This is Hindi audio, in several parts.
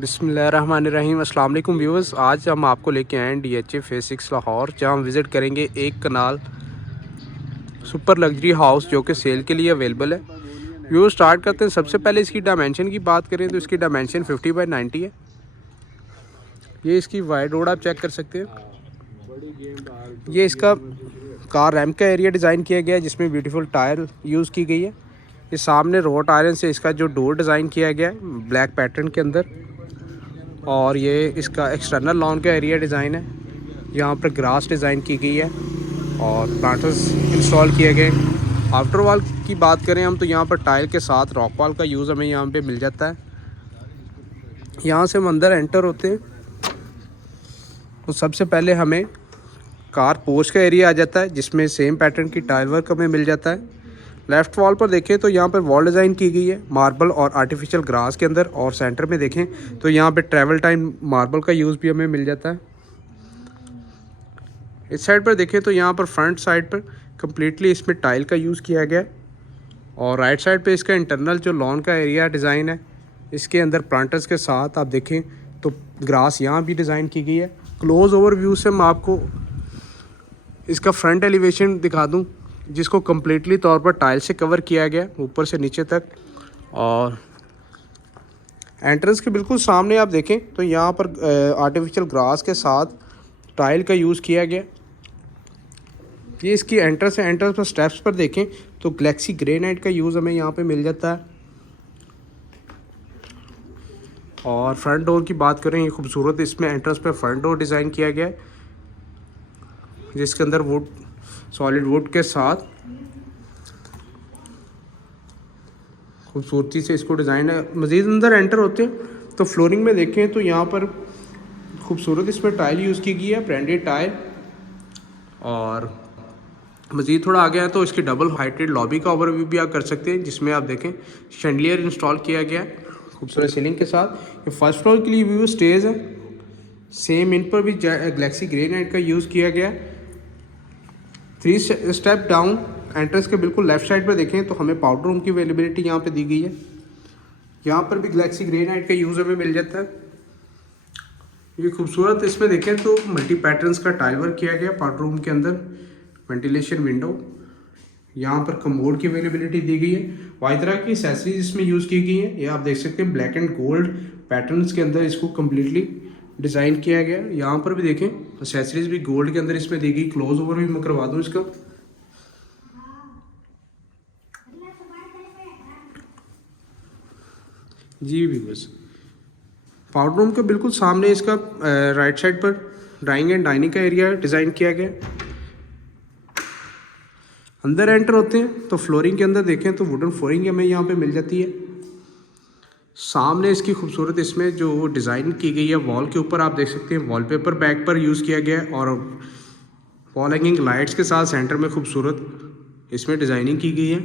बिस्मिल्लाहिर्रहमानिर्रहीम। अस्सलाम वालेकुम व्यूअर्स, आज हम आपको लेके आए हैं DHA फेज़ 6 लाहौर, जहाँ हम विज़िट करेंगे एक कनाल सुपर लग्जरी हाउस जो कि सेल के लिए अवेलेबल है। व्यूअर्स स्टार्ट करते हैं। सबसे पहले इसकी डायमेंशन की बात करें तो इसकी डायमेंशन 50/90 है। ये इसकी वाइड रोड आप चेक कर सकते हैं। ये इसका कार रैम्प का एरिया डिज़ाइन किया गया है जिसमें ब्यूटीफुल टायर यूज़ की गई है। ये सामने रोट आयरन से इसका जो डोर डिज़ाइन किया गया है ब्लैक पैटर्न के अंदर, और ये इसका एक्सटर्नल लॉन का एरिया डिज़ाइन है। यहाँ पर ग्रास डिज़ाइन की गई है और प्लांटर्स इंस्टॉल किए गए। आफ्टर वॉल की बात करें हम तो यहाँ पर टाइल के साथ रॉक वॉल का यूज़ हमें यहाँ पे मिल जाता है। यहाँ से हम अंदर एंटर होते हैं तो सबसे पहले हमें कार पोर्च का एरिया आ जाता है जिसमें सेम पैटर्न की टाइल वर्क हमें मिल जाता है। लेफ़्ट वॉल पर देखें तो यहाँ पर वॉल डिज़ाइन की गई है मार्बल और आर्टिफिशियल ग्रास के अंदर, और सेंटर में देखें तो यहाँ पे ट्रैवल टाइम मार्बल का यूज़ भी हमें मिल जाता है। इस साइड पर देखें तो यहाँ पर फ्रंट साइड पर कम्प्लीटली इसमें टाइल का यूज़ किया गया है, और राइट साइड पे इसका इंटरनल जो लॉन का एरिया डिज़ाइन है इसके अंदर प्लांटर्स के साथ आप देखें तो ग्रास यहाँ भी डिज़ाइन की गई है। क्लोज ओवरव्यू से मैं आपको इसका फ्रंट एलिवेशन दिखा दूँ जिसको कम्प्लीटली तौर पर टाइल से कवर किया गया ऊपर से नीचे तक। और एंट्रेंस के बिल्कुल सामने आप देखें तो यहाँ पर आर्टिफिशियल ग्रास के साथ टाइल का यूज़ किया गया। ये इसकी एंट्रेंस है। एंट्रेंस पर स्टेप्स पर देखें तो गैलेक्सी ग्रेनाइट का यूज़ हमें यहाँ पे मिल जाता है। और फ्रंट डोर की बात करें, ये खूबसूरत इसमें एंट्रेंस पे फ्रंट डोर डिज़ाइन किया गया है जिसके अंदर वुड सॉलिड वुड के साथ खूबसूरती से इसको डिज़ाइन है। मज़ीद अंदर एंटर होते हैं तो फ्लोरिंग में देखें तो यहाँ पर खूबसूरत इसमें टाइल यूज़ की गई है, ब्रांडेड टाइल। और मज़ीद थोड़ा आगे है तो इसकी डबल हाइटेड लॉबी का ओवरव्यू भी आप कर सकते हैं जिसमें आप देखें शैंडलियर इंस्टॉल किया गया है खूबसूरत सीलिंग के साथ। ये फर्स्ट फ्लोर के लिए व्यू स्टेज है, सेम इन पर भी गैलेक्सी ग्रेनाइट का यूज़ किया गया है। 3 स्टेप डाउन एंट्रेंस के बिल्कुल लेफ़्ट साइड पर देखें तो हमें पाउडर रूम की अवेलेबिलिटी यहाँ पे दी गई है। यहाँ पर भी गैलेक्सी ग्रेनाइट का यूज़ हमें मिल जाता है। ये खूबसूरत इसमें देखें तो मल्टी पैटर्न्स का टाइल वर्क किया गया पाउडर रूम के अंदर। वेंटिलेशन विंडो, यहाँ पर कमोड की अवेलेबिलिटी दी गई है। वाइट तरह की एसेसरीज इसमें यूज़ की गई है। ये आप देख सकते हैं ब्लैक एंड गोल्ड पैटर्न्स के अंदर इसको कम्प्लीटली डिज़ाइन किया गया। यहाँ पर भी देखें एसेसरीज भी गोल्ड के अंदर इसमें दी गई। क्लोज ओवर भी मैं करवा दूँ इसका। जी भी बस पाउडर रूम के बिल्कुल सामने इसका राइट साइड पर ड्राइंग एंड डाइनिंग का एरिया डिज़ाइन किया गया। अंदर एंटर होते हैं तो फ्लोरिंग के अंदर देखें तो वुडन फ्लोरिंग हमें यहाँ पे मिल जाती है। सामने इसकी खूबसूरत इसमें जो डिज़ाइन की गई है वॉल के ऊपर आप देख सकते हैं वॉलपेपर बैक पर यूज़ किया गया है, और वॉल हैंगिंग लाइट्स के साथ सेंटर में खूबसूरत इसमें डिज़ाइनिंग की गई है।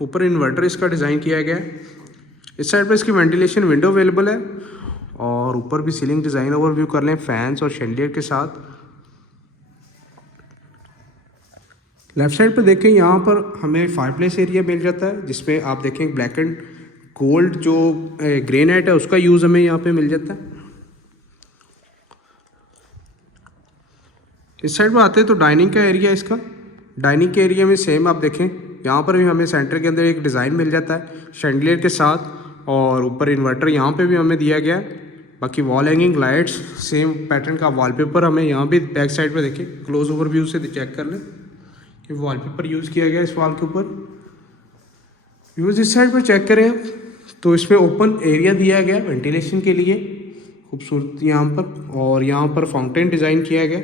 ऊपर इन्वर्टर इसका डिज़ाइन किया गया है। इस साइड पर इसकी वेंटिलेशन विंडो अवेलेबल है, और ऊपर भी सीलिंग डिज़ाइन ओवरव्यू कर लें फैंस और शैंडलियर के साथ। लेफ़्ट साइड पर देखें यहाँ पर हमें फायरप्लेस एरिया मिल जाता है जिसमें आप देखें ब्लैक एंड गोल्ड जो ग्रेनाइट है उसका यूज़ हमें यहाँ पे मिल जाता है। इस साइड पर आते हैं तो डाइनिंग का एरिया इसका। डाइनिंग के एरिया में सेम आप देखें यहाँ पर भी हमें सेंटर के अंदर एक डिज़ाइन मिल जाता है शैंडलियर के साथ, और ऊपर इन्वर्टर यहाँ पे भी हमें दिया गया है। बाकी wall hanging lights same pattern का वॉलपेपर हमें यहाँ भी बैक साइड पर देखें क्लोज ओवर व्यू से चेक कर लें। ये वॉलपेपर यूज़ किया गया इस वॉल के ऊपर। यूज़ इस साइड पर चेक करें तो इसमें ओपन एरिया दिया गया वेंटिलेशन के लिए खूबसूरत यहाँ पर, और यहाँ पर फाउंटेन डिज़ाइन किया गया।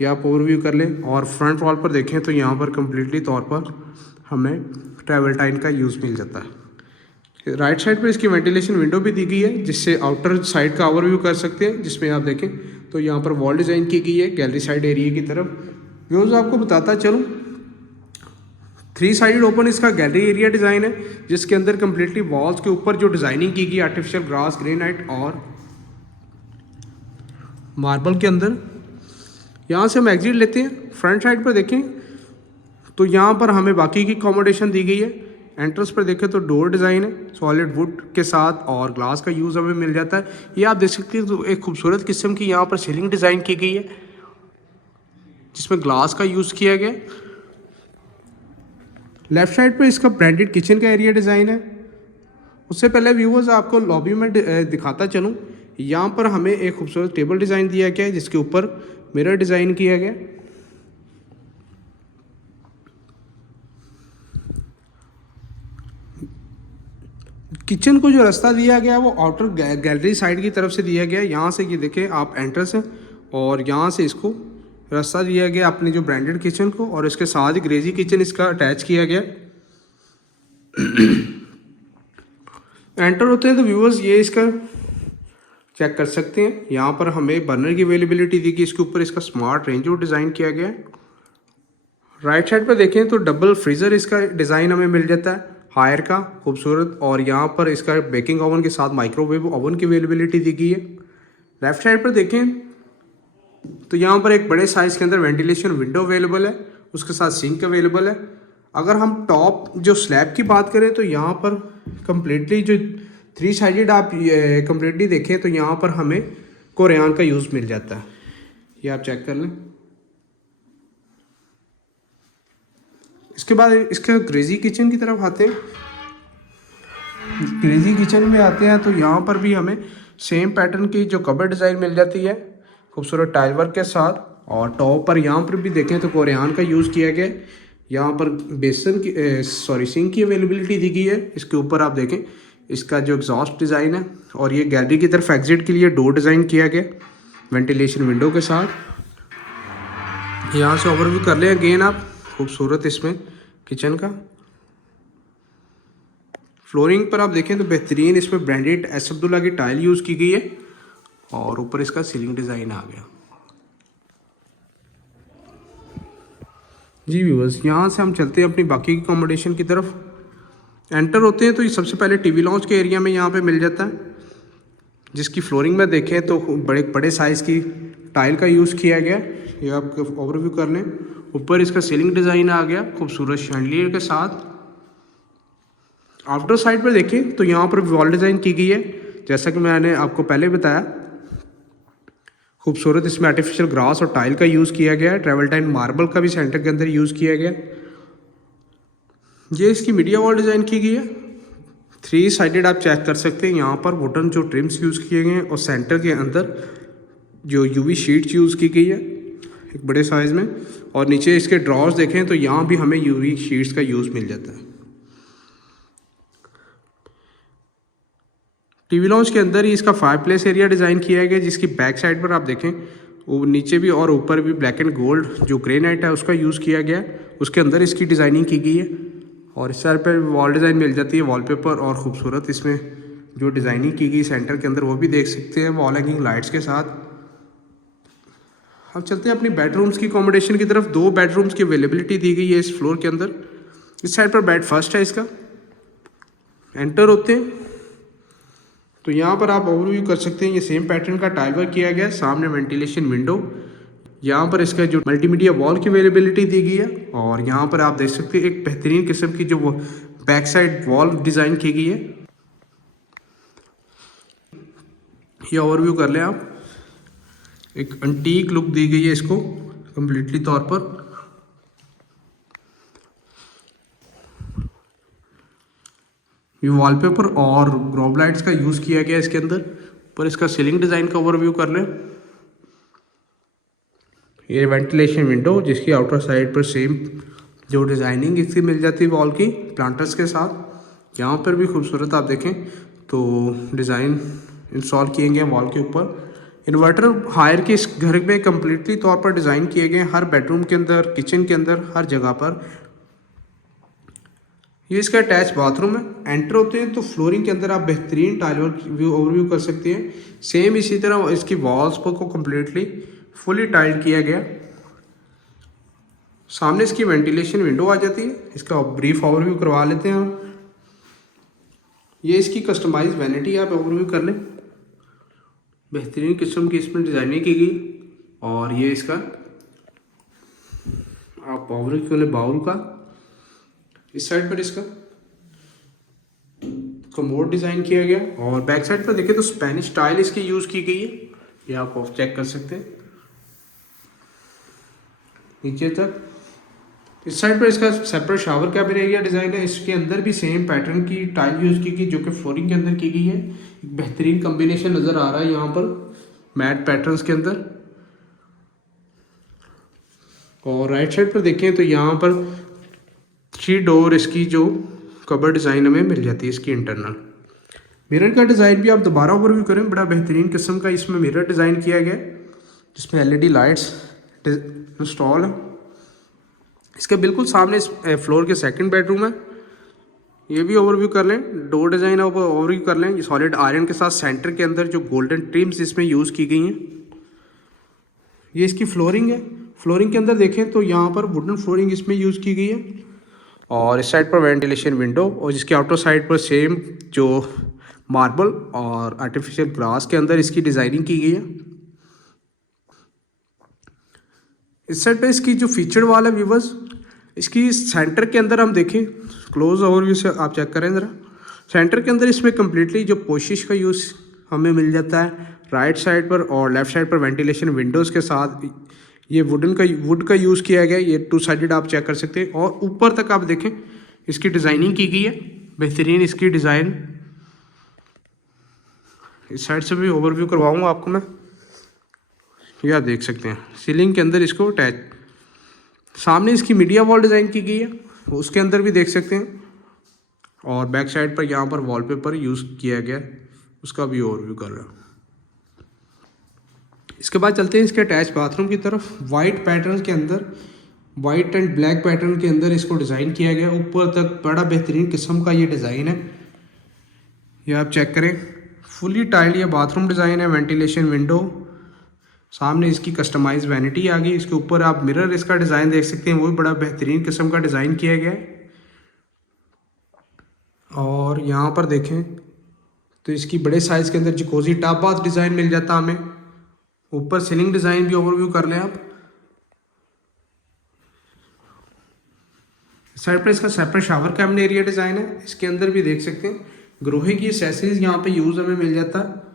ये आप ओवरव्यू कर लें। और फ्रंट वॉल पर देखें तो यहाँ पर कम्प्लीटली तौर पर हमें ट्रैवल टाइम का यूज़ मिल जाता है। राइट साइड पर इसकी वेंटिलेशन विंडो भी दी गई है जिससे आउटर साइड का ओवरव्यू कर सकते हैं, जिसमें आप देखें तो यहाँ पर वॉल डिज़ाइन की गई है गैलरी साइड एरिया की तरफ। व्यूज़ आपको बताता चलूँ 3 साइड ओपन इसका गैलरी एरिया डिज़ाइन है जिसके अंदर कम्प्लीटली वॉल्स के ऊपर जो डिज़ाइनिंग की गई आर्टिफिशियल ग्रास ग्रेनाइट और मार्बल के अंदर। यहाँ से हम एग्जिट लेते हैं। फ्रंट साइड पर देखें तो यहाँ पर हमें बाकी की अकोमोडेशन दी गई है। एंट्रेंस पर देखें तो डोर डिज़ाइन है सॉलिड वुड के साथ और ग्लास का यूज़ हमें मिल जाता है। ये आप देख सकते हैं तो एक खूबसूरत किस्म की यहाँ पर सीलिंग डिज़ाइन की गई है जिसमें ग्लास का यूज़ किया गया। लेफ्ट साइड पर इसका ब्रांडेड किचन का एरिया डिज़ाइन है। उससे पहले व्यूवर्स आपको लॉबी में दिखाता चलूँ, यहाँ पर हमें एक खूबसूरत टेबल डिज़ाइन दिया गया है जिसके ऊपर मिरर डिज़ाइन किया गया। किचन को जो रास्ता दिया गया है वो आउटर गैलरी साइड की तरफ से दिया गया है। यहाँ से ये देखें आप एंट्रेंस है और यहाँ से इसको रास्ता दिया गया अपनी जो ब्रांडेड किचन को, और इसके साथ ही ग्रेजी किचन इसका अटैच किया गया। एंटर होते हैं तो व्यूअर्स ये इसका चेक कर सकते हैं। यहाँ पर हमें बर्नर की अवेलेबिलिटी दी गई, इसके ऊपर इसका स्मार्ट रेंज और डिज़ाइन किया गया है। राइट साइड पर देखें तो डबल फ्रीज़र इसका डिज़ाइन हमें मिल जाता है हायर का खूबसूरत, और यहाँ पर इसका बेकिंग ओवन के साथ माइक्रोवेव ओवन की अवेलेबिलिटी दी गई है। लेफ्ट साइड पर देखें तो यहाँ पर एक बड़े साइज़ के अंदर वेंटिलेशन विंडो अवेलेबल है, उसके साथ सिंक अवेलेबल है। अगर हम टॉप जो स्लैब की बात करें तो यहाँ पर कम्प्लीटली जो 3 साइडेड आप कम्प्लीटली देखें तो यहाँ पर हमें कोरियान का यूज़ मिल जाता है। ये आप चेक कर लें। इसके बाद इसके ग्रेजी किचन की तरफ आते हैं। ग्रेजी किचन में आते हैं तो यहाँ पर भी हमें सेम पैटर्न की जो कबर्ड डिज़ाइन मिल जाती है खूबसूरत टाइल वर्क के साथ, और टॉप पर यहाँ पर भी देखें तो कोरियान का यूज़ किया गया। यहाँ पर बेसन की सिंक की अवेलेबिलिटी दी गई है। इसके ऊपर आप देखें इसका जो एग्जॉस्ट डिज़ाइन है, और ये गैलरी की तरफ एग्जिट के लिए डोर डिज़ाइन किया गया वेंटिलेशन विंडो के साथ। यहाँ से ओवरव्यू कर लें अगेन आप खूबसूरत इसमें किचन का। फ्लोरिंग पर आप देखें तो बेहतरीन इसमें ब्रांडेड एस अब्दुल्ला की टाइल यूज़ की गई है, और ऊपर इसका सीलिंग डिज़ाइन आ गया। जी व्यूअर्स, यहाँ से हम चलते हैं अपनी बाकी की अकोमोडेशन की तरफ। एंटर होते हैं तो ये सबसे पहले टीवी लॉन्च के एरिया में यहाँ पे मिल जाता है, जिसकी फ्लोरिंग में देखें तो बड़े बड़े साइज़ की टाइल का यूज़ किया गया। ये आप ओवरव्यू कर लें। ऊपर इसका सीलिंग डिज़ाइन आ गया खूबसूरत शैंडलियर के साथ। आउटर साइड पर देखें तो यहाँ पर वॉल डिज़ाइन की गई है, जैसा कि मैंने आपको पहले बताया। खूबसूरत इसमें आर्टिफिशियल ग्रास और टाइल का यूज़ किया गया है। ट्रेवल टाइन मार्बल का भी सेंटर के अंदर यूज़ किया गया। ये इसकी मीडिया वॉल डिज़ाइन की गई है। 3 साइडेड आप चेक कर सकते हैं। यहाँ पर वुडन जो ट्रिम्स यूज़ किए गए हैं, और सेंटर के अंदर जो यूवी शीट्स यूज़ की गई है एक बड़े साइज़ में, और नीचे इसके ड्रॉर्स देखें तो यहाँ भी हमें यूवी शीट्स का यूज़ मिल जाता है। टीवी लॉन्च के अंदर ही इसका फायरप्लेस एरिया डिज़ाइन किया गया, जिसकी बैक साइड पर आप देखें वो नीचे भी और ऊपर भी ब्लैक एंड गोल्ड जो ग्रेनाइट है उसका यूज़ किया गया। उसके अंदर इसकी डिज़ाइनिंग की गई है, और इस साइड पर वॉल डिज़ाइन मिल जाती है वॉलपेपर, और ख़ूबसूरत इसमें जो डिज़ाइनिंग की गई सेंटर के अंदर वो भी देख सकते हैं वॉल हैंगिंग लाइट्स के साथ। हम चलते हैं अपनी बेडरूम्स की अकोमोडेशन की तरफ। 2 बेडरूम्स की अवेलेबिलिटी दी गई है इस फ्लोर के अंदर। इस साइड पर बेड फर्स्ट है इसका। एंटर होते हैं तो यहाँ पर आप ओवरव्यू कर सकते हैं। ये सेम पैटर्न का टाइल वर्क किया गया है। सामने वेंटिलेशन विंडो, यहाँ पर इसका जो मल्टीमीडिया वॉल की अवेलेबिलिटी दी गई है, और यहाँ पर आप देख सकते हैं एक बेहतरीन किस्म की जो बैक साइड वॉल डिज़ाइन की गई है। ये ओवरव्यू कर लें आप। एक एंटीक लुक दी गई है इसको कम्प्लीटली तौर पर। ये वॉलपेपर और ग्रोब लाइट्स का यूज़ किया गया इसके अंदर। पर इसका सीलिंग डिज़ाइन का ओवरव्यू कर लें। ये वेंटिलेशन विंडो, जिसकी आउटर साइड पर सेम जो डिज़ाइनिंग इसकी मिल जाती है वॉल की प्लांटर्स के साथ। यहाँ पर भी खूबसूरत आप देखें तो डिज़ाइन इंस्टॉल किए गए वॉल के ऊपर। इन्वर्टर हायर के इस घर में कम्प्लीटली तौर पर डिज़ाइन किए गए हर बेडरूम के अंदर, किचन के अंदर, हर जगह पर। ये इसका अटैच बाथरूम है। एंटर होते हैं तो फ्लोरिंग के अंदर आप बेहतरीन टाइल व्यू ओवरव्यू कर सकते हैं। सेम इसी तरह इसकी वॉल्स पर को कम्प्लीटली फुली टाइल किया गया। सामने इसकी वेंटिलेशन विंडो आ जाती है। इसका ब्रीफ ओवरव्यू करवा लेते हैं हम। ये इसकी कस्टमाइज वैनिटी आप ओवरव्यू कर लें। बेहतरीन किस्म की इसमें डिज़ाइनिंग की गई, और ये इसका आप ओवरव्यू कर लें बाउल का। इस साइड पर इसका कमोड डिज़ाइन किया गया। और बैक साइड पर देखें तो स्पेनिश टाइल इसकी यूज़ की गई है, ये आप चेक कर सकते हैं नीचे तक। इस साइड पर इसका separate shower cabin area design है, इसके अंदर भी सेम पैटर्न की टाइल यूज़ की गई जो कि फ्लोरिंग के अंदर की गई है। एक बेहतरीन कम्बिनेशन नज़र आ रहा है यहाँ पर मैट पैटर्न्स के अंदर। और राइट साइड पर देखें तो यहाँ पर 3 डोर इसकी जो कबर डिज़ाइन हमें मिल जाती है इसकी इंटरनल। मिरर का डिज़ाइन भी आप दोबारा ओवरव्यू करें, बड़ा बेहतरीन किस्म का इसमें मिरर डिज़ाइन किया गया जिसमें LED लाइट्स इंस्टॉल है। इसके बिल्कुल सामने इस फ्लोर के सेकंड बेडरूम है, ये भी ओवरव्यू कर लें। डोर डिज़ाइन आप ओवरव्यू कर लें। ये सॉलिड आयरन के साथ सेंटर के अंदर जो गोल्डन ट्रिम्स इसमें यूज़ की गई हैं। ये इसकी फ्लोरिंग है, फ्लोरिंग के अंदर देखें तो यहाँ पर वुडन फ्लोरिंग इसमें यूज़ की गई है। और इस साइड पर वेंटिलेशन विंडो, और जिसके आउटर साइड पर सेम जो मार्बल और आर्टिफिशियल ग्लास के अंदर इसकी डिज़ाइनिंग की गई है। इस साइड पे इसकी जो फीचर वाल है व्यूवर्स, इसकी सेंटर के अंदर हम देखें, क्लोज ओवरव्यू से आप चेक करें ज़रा। सेंटर के अंदर इसमें कम्प्लीटली जो पोशिश का यूज़ हमें मिल जाता है राइट साइड पर, और लेफ़्ट साइड पर वेंटिलेशन विंडोज़ के साथ ये वुड का यूज़ किया गया। ये 2 साइडेड आप चेक कर सकते हैं। और ऊपर तक आप देखें इसकी डिज़ाइनिंग की गई है, बेहतरीन इसकी डिज़ाइन। इस साइड से भी ओवरव्यू करवाऊंगा आपको मैं, ये आप देख सकते हैं सीलिंग के अंदर इसको अटैच। सामने इसकी मीडिया वॉल डिज़ाइन की गई है, उसके अंदर भी देख सकते हैं। और बैक साइड पर यहाँ पर वॉलपेपर यूज़ किया गया, उसका भी ओवरव्यू कर रहा हूँ। इसके बाद चलते हैं इसके अटैच बाथरूम की तरफ। वाइट पैटर्न के अंदर, वाइट एंड ब्लैक पैटर्न के अंदर इसको डिज़ाइन किया गया। ऊपर तक बड़ा बेहतरीन किस्म का ये डिज़ाइन है, ये आप चेक करें। फुली टाइल ये बाथरूम डिज़ाइन है। वेंटिलेशन विंडो, सामने इसकी कस्टमाइज वैनिटी आ गई। इसके ऊपर आप मिरर इसका डिज़ाइन देख सकते हैं, वो भी बड़ा बेहतरीन किस्म का डिज़ाइन किया गया है। और यहाँ पर देखें तो इसकी बड़े साइज़ के अंदर जकोजी टॉप बाथ डिज़ाइन मिल जाता हमें। ऊपर सीलिंग डिज़ाइन भी ओवरव्यू कर लें आप। साइड पर इसका separate shower cabin area design है, इसके अंदर भी देख सकते हैं ग्रोहे की एक्सेसरीज यहाँ पे यूज़ हमें मिल जाता है।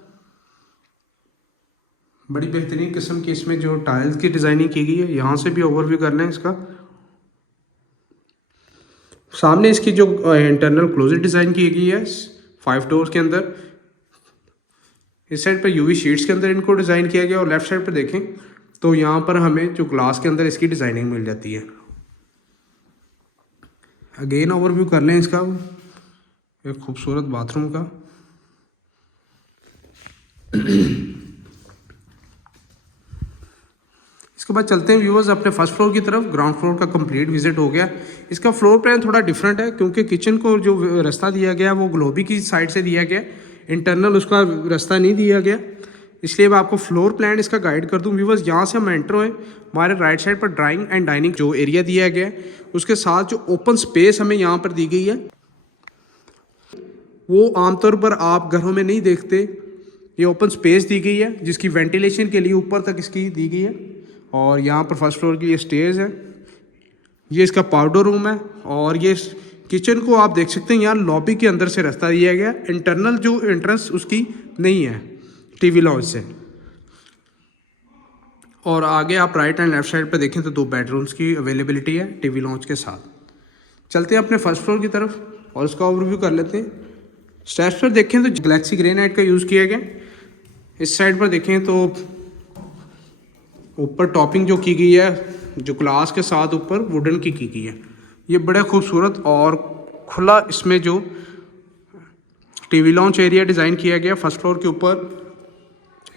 बड़ी बेहतरीन किस्म की इसमें जो टाइल्स की डिज़ाइनिंग की गई है, यहाँ से भी ओवरव्यू कर लें इसका। सामने इसकी जो इंटरनल क्लोजेट डिज़ाइन की गई है 5 डोर्स के अंदर। इस साइड पर यूवी शीट्स के अंदर इनको डिज़ाइन किया गया। और लेफ्ट साइड पर देखें तो यहाँ पर हमें जो ग्लास के अंदर इसकी डिज़ाइनिंग मिल जाती है। अगेन ओवरव्यू कर लें इसका, एक खूबसूरत बाथरूम का। इसके बाद चलते हैं व्यूअर्स अपने फर्स्ट फ्लोर की तरफ। ग्राउंड फ्लोर का कंप्लीट विजिट हो गया। इसका फ्लोर प्लान थोड़ा डिफरेंट है क्योंकि किचन को जो रास्ता दिया गया वो ग्लोबी की साइड से दिया गया, इंटरनल उसका रास्ता नहीं दिया गया। इसलिए मैं आपको फ्लोर प्लान इसका गाइड कर दूं व्यूअर्स। यहाँ से हम एंटर हुए, हमारे राइट साइड पर ड्राइंग एंड डाइनिंग जो एरिया दिया गया है, उसके साथ जो ओपन स्पेस हमें यहाँ पर दी गई है वो आमतौर पर आप घरों में नहीं देखते। ये ओपन स्पेस दी गई है जिसकी वेंटिलेशन के लिए ऊपर तक इसकी दी गई है। और यहाँ पर फर्स्ट फ्लोर की ये स्टेज है, ये इसका पाउडर रूम है। और ये किचन को आप देख सकते हैं यहाँ लॉबी के अंदर से रास्ता दिया गया, इंटरनल जो एंट्रेंस उसकी नहीं है टीवी लॉन्च से। और आगे आप राइट एंड लेफ्ट साइड पे देखें तो 2 बेडरूम्स की अवेलेबिलिटी है टीवी लॉन्च के साथ। चलते हैं अपने फर्स्ट फ्लोर की तरफ और उसका ओवरव्यू कर लेते हैं। स्टेप्स पर देखें तो गैलेक्सी ग्रेनाइट का यूज़ किया गया। इस साइड पर देखें तो ऊपर टॉपिंग जो की गई है जो ग्लास के साथ ऊपर वुडन की गई है, ये बड़ा खूबसूरत और खुला इसमें जो टीवी लॉन्च एरिया डिज़ाइन किया गया फर्स्ट फ्लोर के ऊपर।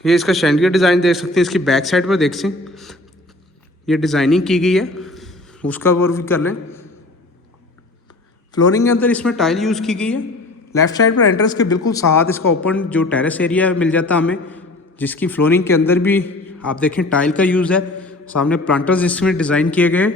ये इसका शैंडियर डिज़ाइन देख सकते हैं। इसकी बैक साइड पर देख सकते हैं ये डिज़ाइनिंग की गई है, उसका ओवरव्यू कर लें। फ्लोरिंग के अंदर इसमें टाइल यूज़ की गई है। लेफ्ट साइड पर एंट्रेंस के बिल्कुल साथ इसका ओपन जो टेरेस एरिया मिल जाता हमें, जिसकी फ्लोरिंग के अंदर भी आप देखें टाइल का यूज़ है। सामने प्लांटर्स इसमें डिज़ाइन किए गए।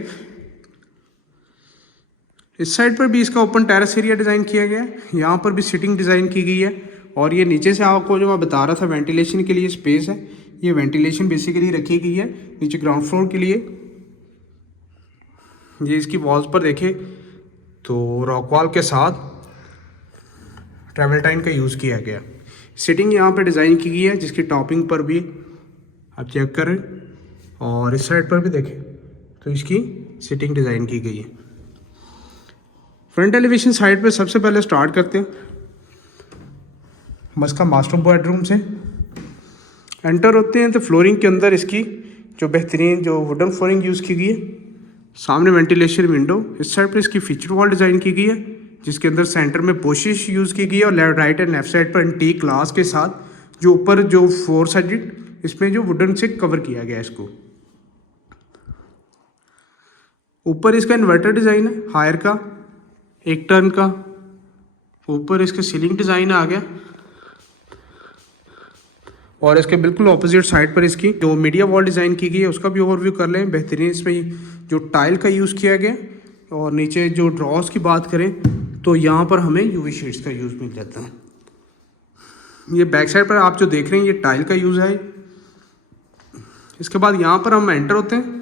इस साइड पर भी इसका ओपन टेरेस एरिया डिज़ाइन किया गया है। यहाँ पर भी सिटिंग डिज़ाइन की गई है। और ये नीचे से आपको जो मैं बता रहा था वेंटिलेशन के लिए स्पेस है, ये वेंटिलेशन बेसिकली रखी गई है नीचे ग्राउंड फ्लोर के लिए। ये इसकी वॉल्स पर देखें तो रॉक वॉल के साथ ट्रेवल्टाइन का यूज़ किया गया। सीटिंग यहाँ पे डिज़ाइन की गई है, जिसकी टॉपिंग पर भी आप चेक करें और इस साइड पर भी देखें तो इसकी सीटिंग डिज़ाइन की गई है। फ्रंट एलिवेशन साइड पे सबसे पहले स्टार्ट करते हैं बस का मास्टर बेडरूम से। एंटर होते हैं तो फ्लोरिंग के अंदर इसकी जो बेहतरीन जो वुडन फ्लोरिंग यूज़ की गई है, सामने वेंटिलेशन विंडो, इस साइड पर इसकी फीचर वॉल डिज़ाइन की गई है, जिसके अंदर सेंटर में पोशिश यूज़ की गई है और left right and left side पर एंटीक ग्लास के साथ जो ऊपर जो 4 साइडेड इसमें जो वुडन से कवर किया गया है इसको। ऊपर इसका इन्वर्टर डिज़ाइन है हायर का, एक टर्न का। ऊपर इसका सीलिंग डिज़ाइन आ गया और इसके बिल्कुल ऑपोजिट साइड पर इसकी जो मीडिया वॉल डिज़ाइन की गई है उसका भी ओवरव्यू कर लें। बेहतरीन इसमें जो टाइल का यूज़ किया गया और नीचे जो ड्रॉस की बात करें तो यहाँ पर हमें यूवी शीट्स का यूज़ मिल जाता है। ये बैक साइड पर आप जो देख रहे हैं ये टाइल का यूज़ है। इसके बाद यहाँ पर हम एंटर होते हैं,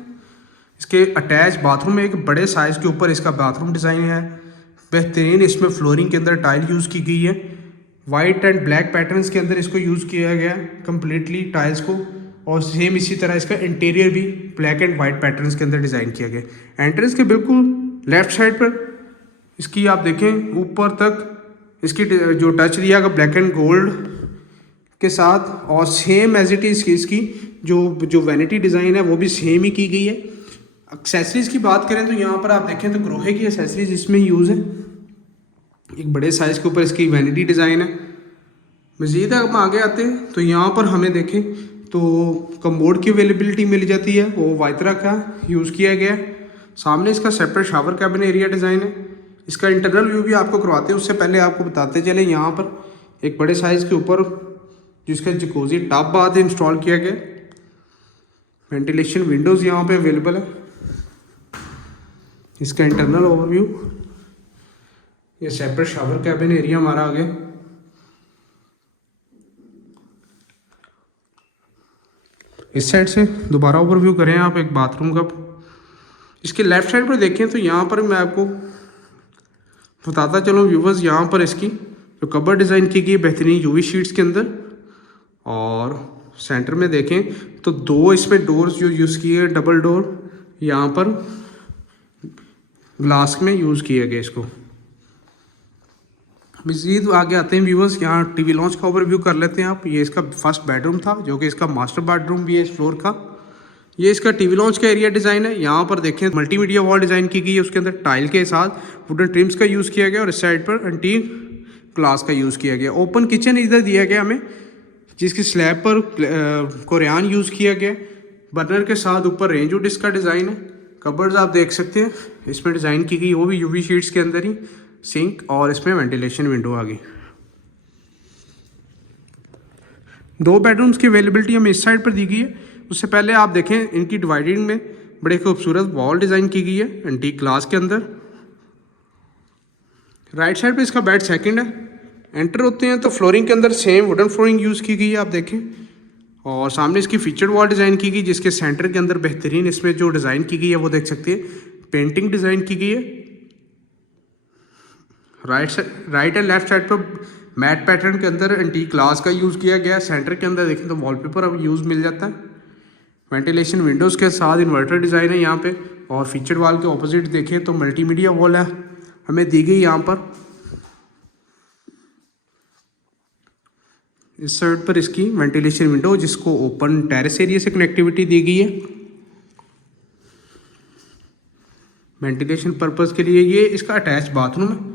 इसके अटैच बाथरूम में एक बड़े साइज़ के ऊपर इसका बाथरूम डिज़ाइन है। बेहतरीन इसमें फ्लोरिंग के अंदर टाइल यूज़ की गई है, वाइट एंड ब्लैक पैटर्न्स के अंदर इसको यूज़ किया गया कम्प्लीटली टाइल्स को, और सेम इसी तरह इसका इंटीरियर भी ब्लैक एंड वाइट पैटर्न्स के अंदर डिज़ाइन किया गया। एंट्रेंस के बिल्कुल लेफ्ट साइड पर इसकी आप देखें ऊपर तक इसकी जो टच दिया गया ब्लैक एंड गोल्ड के साथ, और सेम एज इट इज़ इसकी जो वैनिटी डिज़ाइन है वो भी सेम ही की गई है। एक्सेसरीज की बात करें तो यहाँ पर आप देखें तो ग्रोहे की एक्सेसरीज इसमें यूज़ है। एक बड़े साइज़ के ऊपर इसकी वैनिटी डिज़ाइन है। मज़ीद हम आगे आते हैं तो यहाँ पर हमें देखें तो कमोड की अवेलेबिलिटी मिल जाती है, वो वाइत्रा का यूज़ किया गया है। सामने इसका separate shower cabin area design है। इसका इंटरनल व्यू भी आपको करवाते हैं, उससे पहले आपको बताते चले यहाँ पर एक बड़े साइज़ के ऊपर जिसका जकूज़ी टब बाद इंस्टॉल किया गया। वेंटिलेशन विंडोज़ यहाँ पे अवेलेबल है। इसका इंटरनल ओवरव्यू, ये सेपरेट शावर कैबिन एरिया हमारा आ गया। इस साइड से दोबारा ओवरव्यू करें आप एक बाथरूम का। इसके लेफ़्ट साइड पर देखें तो यहाँ पर मैं आपको बताता चलूँ व्यूवर्स, यहाँ पर इसकी जो कबर डिज़ाइन की गई है बेहतरीन यूवी शीट्स के अंदर, और सेंटर में देखें तो 2 इसमें डोर्स जो यूज़ किए हैं, डबल डोर यहाँ पर ग्लास में यूज़ किया गया इसको। मज़ीद आगे आते हैं व्यूवर्स, यहाँ टीवी लॉन्च का ओवरव्यू कर लेते हैं आप। ये इसका फर्स्ट बेडरूम था जो कि इसका मास्टर बेडरूम भी है इस फ्लोर का। ये इसका टीवी लॉन्च का एरिया डिज़ाइन है। यहाँ पर देखें मल्टीमीडिया वॉल डिज़ाइन की गई है, उसके अंदर टाइल के साथ वुडन ट्रिम्स का यूज़ किया गया और इस साइड पर एंटीक ग्लास का यूज़ किया गया। ओपन किचन इधर दिया गया हमें, जिसकी स्लैब पर कोरियान यूज़ किया गया। बर्नर के साथ ऊपर रेंज वुड इसका डिज़ाइन है। कबर्ड्स आप देख सकते हैं इसमें डिज़ाइन की गई, वो भी यूवी शीट्स के अंदर ही। सिंक और इसमें वेंटिलेशन विंडो आ गई। 2 बेडरूम्स की अवेलेबिलिटी हमें इस साइड पर दी गई है। उससे पहले आप देखें इनकी डिवाइडिंग में बड़े खूबसूरत वॉल डिज़ाइन की गई है एंटीक ग्लास के अंदर। राइट साइड पे इसका बेड सेकंड है। एंटर होते हैं तो फ्लोरिंग के अंदर सेम वुडन फ्लोरिंग यूज़ की गई है आप देखें, और सामने इसकी फीचर्ड वॉल डिज़ाइन की गई, जिसके सेंटर के अंदर बेहतरीन इसमें जो डिज़ाइन की गई है वो देख सकते हैं, पेंटिंग डिज़ाइन की गई है। राइट एंड लेफ्ट साइड पर मैट पैटर्न के अंदर एंटीक ग्लास का यूज़ किया गया। सेंटर के अंदर देखें तो वॉलपेपर अब यूज़ मिल जाता है। वेंटिलेशन विंडोज़ के साथ इन्वर्टर डिज़ाइन है यहाँ पे, और फीचर वॉल के ऑपोजिट देखें तो मल्टीमीडिया वॉल है हमें दी गई यहाँ पर। इस साइड पर इसकी वेंटिलेशन विंडो जिसको ओपन टेरेस एरिया से कनेक्टिविटी दी गई है वेंटिलेशन पर्पज़ के लिए। ये इसका अटैच बाथरूम है।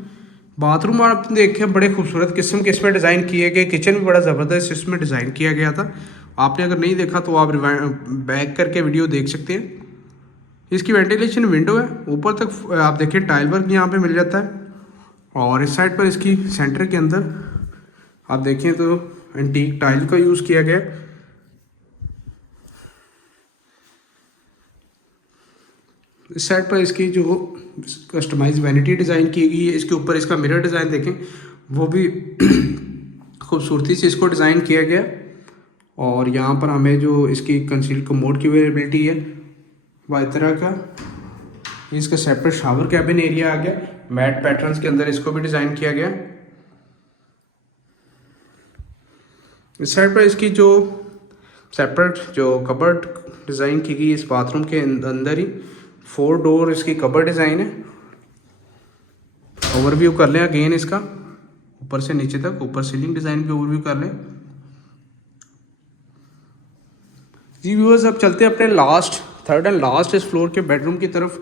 बाथरूम आप देखें बड़े खूबसूरत किस्म के इसमें डिज़ाइन किए गए। किचन भी बड़ा ज़बरदस्त इसमें डिज़ाइन किया गया था। आपने अगर नहीं देखा तो आप बैक करके वीडियो देख सकते हैं। इसकी वेंटिलेशन विंडो है, ऊपर तक आप देखें टाइल वर्क यहाँ पे मिल जाता है, और इस साइड पर इसकी सेंटर के अंदर आप देखें तो एंटीक टाइल का यूज़ किया गया। इस साइड पर इसकी जो कस्टमाइज वैनिटी डिज़ाइन की गई है, इसके ऊपर इसका मिरर डिज़ाइन देखें वो भी खूबसूरती से इसको डिज़ाइन किया गया। और यहाँ पर हमें जो इसकी कंसील कमोड की अवेलेबिलिटी है वाइत्रा का, इसका सेपरेट शावर कैबिन एरिया आ गया। मैट पैटर्न्स के अंदर इसको भी डिज़ाइन किया गया। इस साइड पर इसकी जो सेपरेट जो कबर्ड डिज़ाइन की गई इस बाथरूम के अंदर ही 4 डोर इसकी कबर्ड डिज़ाइन है। ओवरव्यू कर लें अगेन इसका ऊपर से नीचे तक, ऊपर सीलिंग डिज़ाइन भी ओवरव्यू कर लें। जी व्यूअर्स, अब चलते हैं अपने लास्ट थर्ड एंड लास्ट इस फ्लोर के बेडरूम की तरफ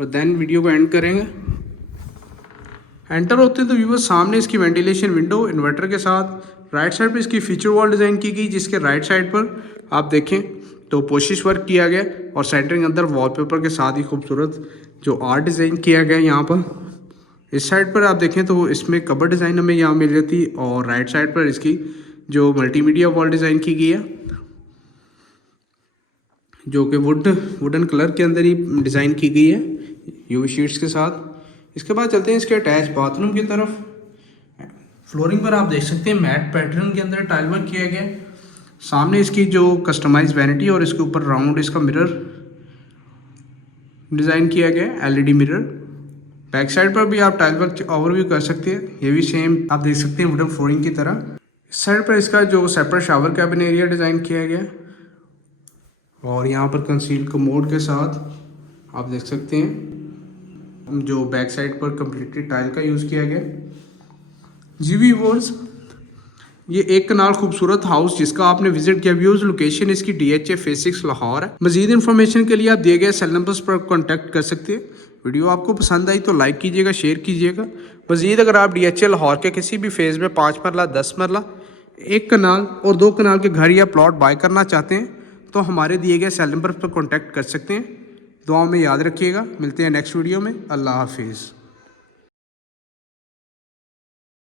और देन वीडियो को एंड करेंगे। एंटर होते हैं तो व्यूअर्स सामने इसकी वेंटिलेशन विंडो इन्वर्टर के साथ, राइट साइड पे इसकी फीचर वॉल डिज़ाइन की गई जिसके राइट साइड पर आप देखें तो पोशिश वर्क किया गया और सेंटरिंग अंदर वॉलपेपर के साथ ही खूबसूरत जो आर्ट डिज़ाइन किया गया यहाँ पर। इस साइड पर आप देखें तो इसमें कबर डिज़ाइन हमें यहाँ मिल जाती और राइट साइड पर इसकी जो मल्टीमीडिया वॉल डिज़ाइन की गई है जो कि वुडन कलर के अंदर ही डिज़ाइन की गई है यूवी शीट्स के साथ। इसके बाद चलते हैं इसके अटैच बाथरूम की तरफ। फ्लोरिंग पर आप देख सकते हैं मैट पैटर्न के अंदर टाइल वर्क किया गया है। सामने इसकी जो कस्टमाइज वैनिटी और इसके ऊपर राउंड इसका मिरर डिज़ाइन किया गया है, एलईडी मिरर। बैक साइड पर भी आप टाइल वर्क ओवरव्यू कर सकते हैं, ये भी सेम आप देख सकते हैं वुडन फ्लोरिंग की तरह। इस साइड पर इसका जो separate shower cabin area design किया गया है और यहाँ पर कंसील कमोड के साथ आप देख सकते हैं जो बैक साइड पर कम्प्लीटली टाइल का यूज़ किया गया। जी व्यूअर्स, ये एक कनाल खूबसूरत हाउस जिसका आपने विजिट किया। व्यूज लोकेशन इसकी DHA फेज 6 लाहौर है। मजीद इन्फॉर्मेशन के लिए आप दिए गए सेल नंबर्स पर कॉन्टैक्ट कर सकते हैं। वीडियो आपको पसंद आई तो लाइक कीजिएगा, शेयर कीजिएगा। मजीद अगर आप DHA लाहौर के किसी भी फेज़ में 5 मरला 10 मरला 1 कनाल और 2 कनाल के घर या प्लॉट बाय करना चाहते हैं तो हमारे दिए गए सेल नंबर पर कॉन्टैक्ट कर सकते हैं। दुआओं में याद रखिएगा। मिलते हैं नेक्स्ट वीडियो में। अल्लाह हाफिज़।